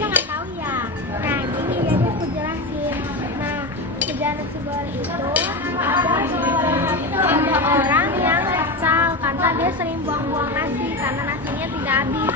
Nasya nggak tahu ya. Nah gini jadi aku jelasin. Nah kerjaan nasi goreng itu ada orang yang kesal karena dia sering buang-buang nasi karena nasinya tidak habis.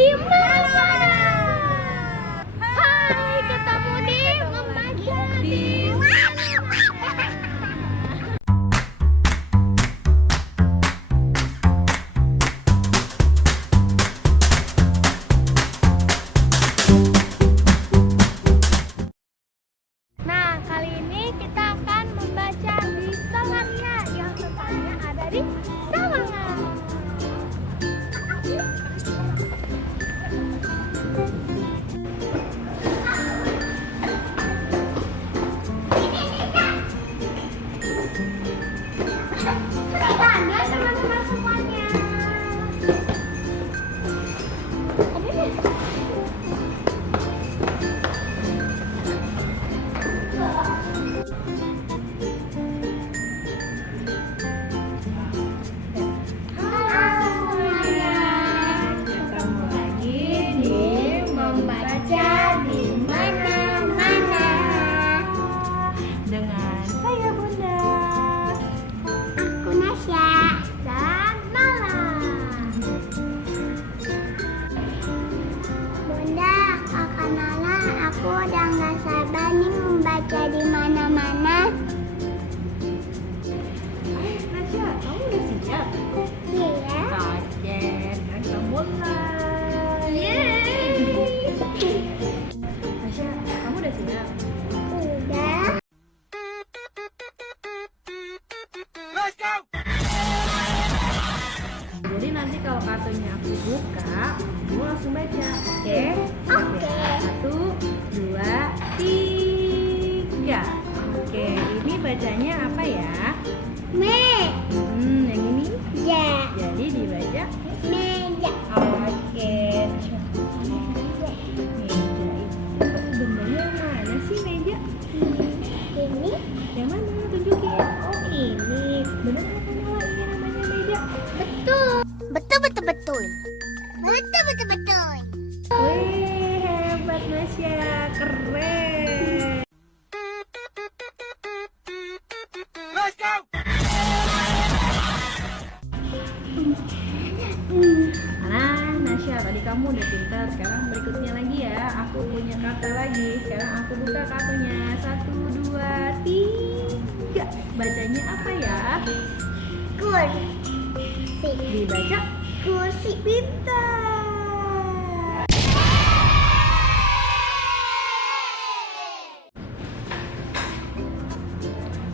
Di mana? Hai, ketemu di membaca di mana? Nah, kali ini kita akan membaca di Sawangan yang tempatnya ada di Sawangan. Tanda teman-teman semuanya. Aku udah nggak sabar nih membaca di mana-mana. Nasya, kamu udah siap? Iya. Oke, sekarang kita mulai. Yeay. Nasya, kamu udah siap? Udah. Let's go! Jadi nanti kalau kartunya aku buka, kamu langsung baca, oke? Oke. 1, 2, 3. Oke, ini bacanya apa ya? Me. Yang ini? Ja. Jadi dibaca Meja. oke. Meja itu bentuknya yang mana sih meja? Ini. Yang mana? Tunjukin. Oh ini. Bener apa Nala ini namanya meja? Betul. Betul betul betul. Betul betul betul. Wih, hebat Nasya, keren. Let's go. Nah, Nasya, tadi kamu udah pintar. Sekarang berikutnya lagi ya. Aku punya kartu lagi. Sekarang aku buka kartunya. 1, 2, 3. Bacanya apa ya? Kursi. Dibaca Kursi. pintar.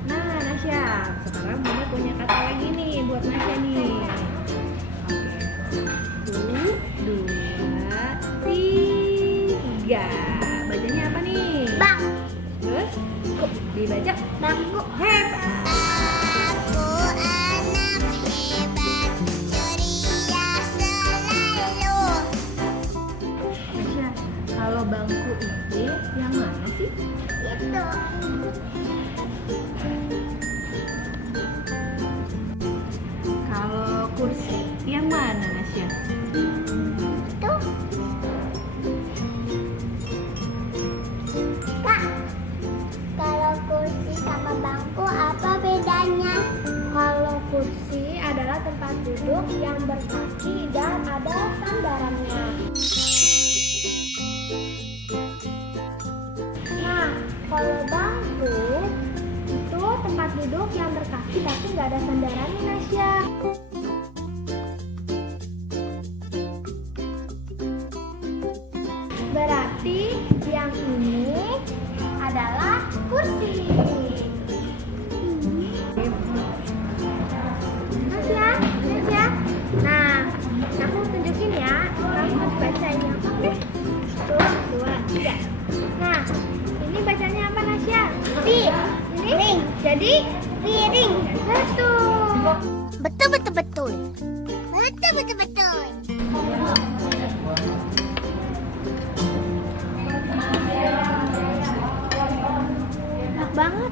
Nah, Nasya, sekarang Bunda punya kata lagi nih buat Nasya nih. Oke, 1, 2, 3. Bacanya apa nih? Bang. Terus dibaca Bangku. hebat. Aku anak hebat, ceria selalu. Nasya, kalau bangku itu yang mana sih? Itu. Kalau kursi yang mana, Nasya? Itu. Kak, kalau kursi sama bangku apa bedanya? Kalau kursi adalah tempat duduk yang berkaki dan ada sandarannya. Nah, kalau bangku itu tempat duduk yang berkaki tapi nggak ada sandarannya, Nasya. Berarti yang ini adalah kursi. Nasya. Nah, aku tunjukin ya. jadi piring. Betul. Betul betul betul. Betul betul betul. Enak banget.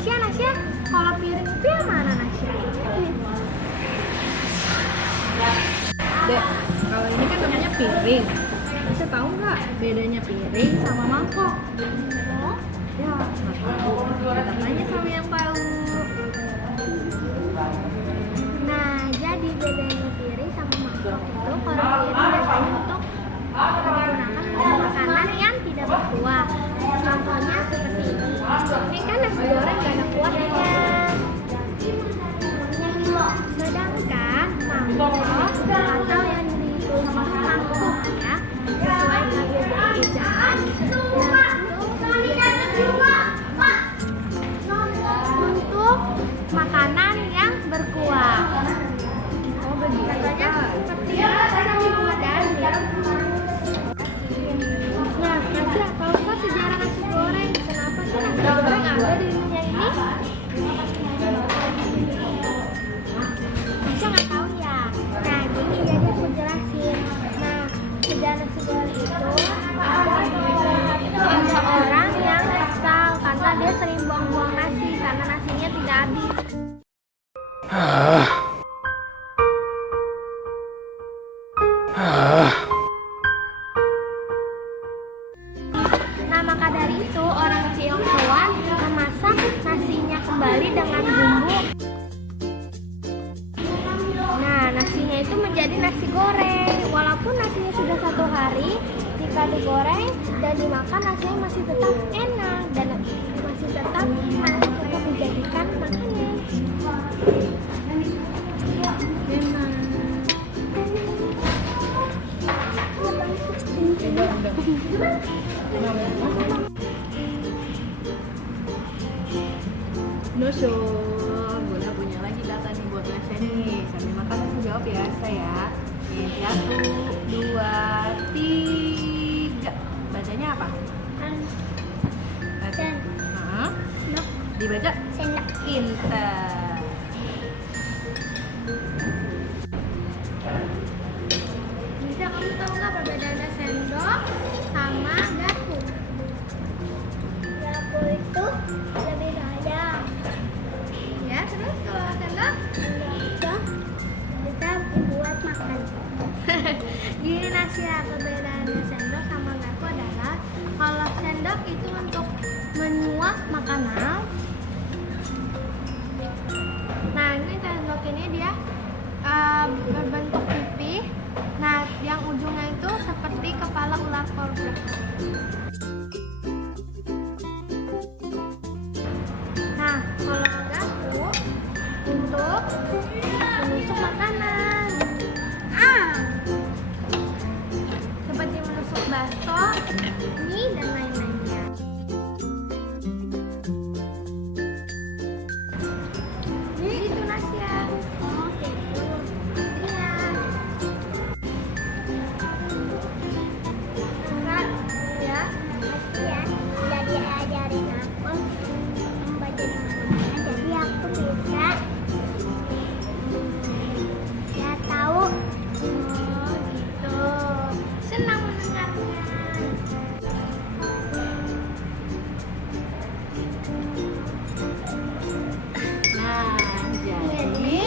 Nasya, kalau piring itu yang mana Nasya? Dek, kalau ini kan namanya piring. Bisa tahu nggak bedanya piring sama mangkok? Ya, nggak tahu. Kita tanya sama yang tahu. Nah, jadi bedanya piring sama mangkok itu kalau piring biasanya untuk digunakan untuk makanan yang tidak berkuah. Contohnya seperti ini. Ini kan nasi goreng gak ada kuahnya. Sedangkan mangkok atau yang ditulis mangkuk ya, sesuai KBBI ejaan, untuk makanan yang berkuah. Oh begitu. Contohnya seperti dan ya. Nah, Nasya, kalau nggak sejarah nasi goreng, kenapa sih nasi goreng ada di dunia ini? Nasya nggak tahu ya. Nah, jadi aku jelasin. Nah, sejarah nasi goreng itu ada seorang yang kesal karena dia sering buang-buang nasi karena nasinya tidak habis. Nah, maka dari itu orang Tionghoa memasak nasinya kembali dengan bumbu. Nah, nasinya itu menjadi nasi goreng. Walaupun nasinya sudah 1 hari, jika digoreng dan dimakan nasinya masih tetap enak dan masih tetap dijadikan makanan. Nusul, Bunda punya lagi data nih buat Nasya nih. Sambil makan aku jawab ya, saya. Nih, 1, 2, 3. Bacanya apa? Hah? Dibaca? Sendok. Pintar. Bisa kamu tahu nggak perbedaannya sendok sama garpu? Garpu itu lebih tajam. Ya, terus kalau sendok itu bisa buat makan. Gini Nasya, perbedaannya sendok sama garpu adalah kalau sendok itu untuk menyuap makanan. Nah, ini sendok ini dia berbentuk pipih. Nah, yang ujungnya itu seperti kepala ular kobra. Nah, kalau garpu untuk menusuk makanan. Seperti menusuk bakso, mie, dan lain-lainnya. Itu Nasya. Oh, gitu. Iya. Enggak, ya. Kasihan, udah diajarin aku membaca di mana-mana, jadi aku bisa ya tahu. Oh, gitu. Senang mendengarnya. Nah, jadi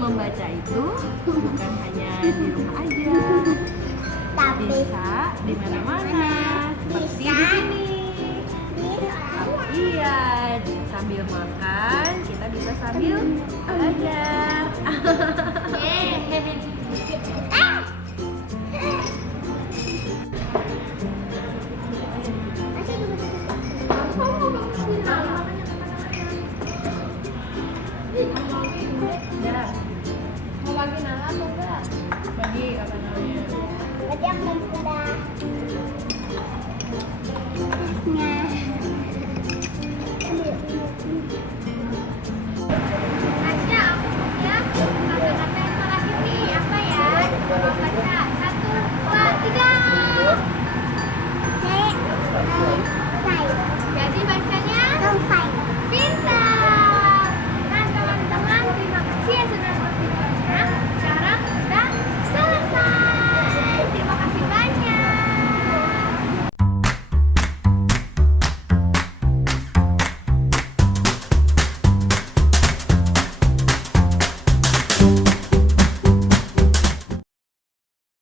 membaca itu bukan hanya di rumah aja, Tapi bisa di mana-mana. Seperti di sini. Iya, sambil makan kita bisa sambil belajar. Ya, Mau bagi nala atau enggak? bagi apa namanya? Berarti aku udah. Nah.